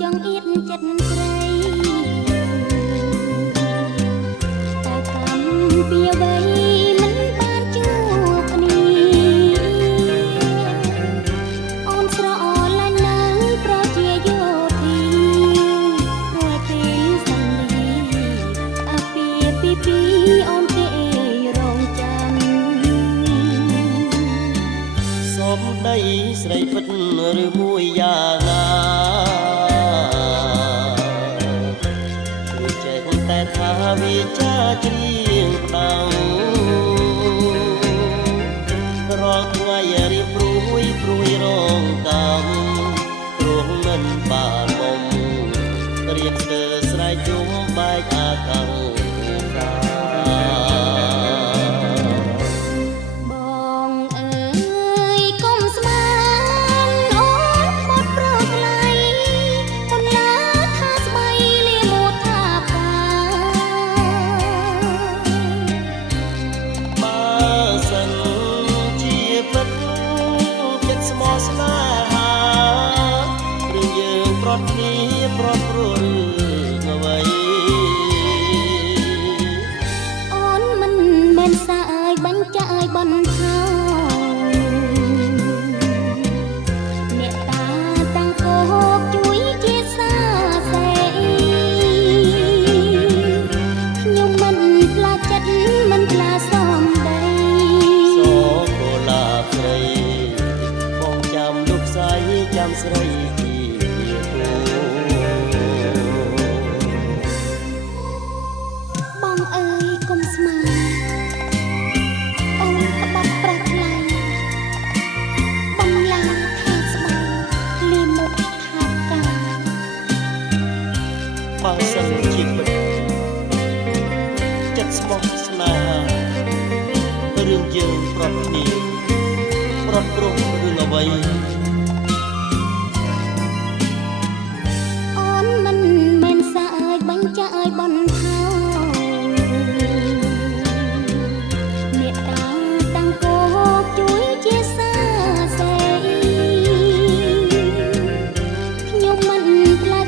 ចង់អៀតចិត្តស្រីតែកម្មពីអ្វីមិនបានជួបគ្នាអូនស្រឡាញ់នៅប្រជាយោធារាល់ពេលសន្លីអាពាហ៍ពិពាហ៍អូនទេរងចាំសូមដីស្រីពិតឬមួយយ៉ាងណាគឺចេះតែថាវាចាជ្រៀងដាំរាល់ថ្ងៃរៀបព្រួយរងកម្មព្រោះមិនបានបំរៀបស្ទើរស្រែកជុំបែកអាកាំងកាបងអើយកុំស្មានអូនបាត់ប្រថ្លៃកំណើតថាស្បៃលាមួតថាបាបើសិនជាពិតចិត្តស្មោះស្នេហារឿងយើងប្រត់គ្នាប្រត់ព្រោះរឿងអ្វីអូនមិនមែនសាអើយបាញ់ចាអើយបន្ថយអ្នកតាតាំងគោកជួយជាសាសេខ្ញុំមិនផ្លាចិត្តមិនផ្លាសំដីសូកូឡាស្រីបងចាំលោកស្រីចាំស្រីជាគូបងអើយកុំស្មានអូនក្បត់ប្រថ្លៃបំឡាថាស្បៃលីមុខថាកាបើសិនជាពិតចិត្តស្មោះស្នេហារឿងយើងប្រត់គ្នាប្រត់ព្រោះរឿងអ្វីអូនមិនមែនសាអើយបាញ់ចាអើយបន្ថយអ្នកតាតាំងគោកជួយជាសាសេខ្ញុំមិនផ្លា